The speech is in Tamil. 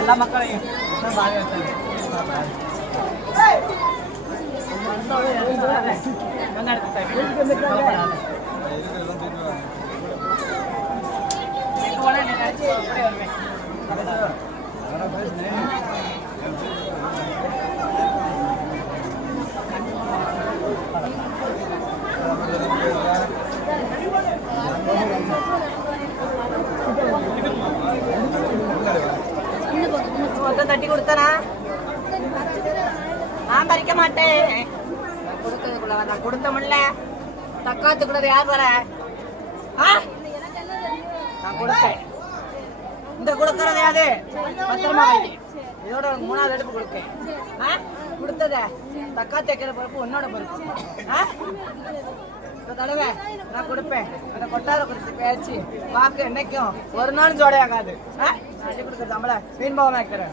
எல்லா மக்களையும் தட்டி கொடுத்தனா நான் பறிக்க மாட்டேன். கொடுத்ததுக்குள்ள நான் கொடுத்தமில்ல. தக்காத்துக்குள்ளது யார் வர? நான் கொடுத்தேன். இந்த கொடுக்கறது யாது? பத்திரமா இதோட 3வது எடுப்பு கொடுக்கேன். கொடுத்தத தக்கா தைக்கிற பொறுப்பு உன்னோட பொறுப்பு. தடவை நான் கொடுப்பேன். அந்த கொட்டார கொடுத்து பேச்சு வாக்கு என்னைக்கும் ஒரு நாள் ஜோடையாகாது. சொல்லி கொடுக்குறது நம்மள மீன் பாவம் வைக்கிறேன்.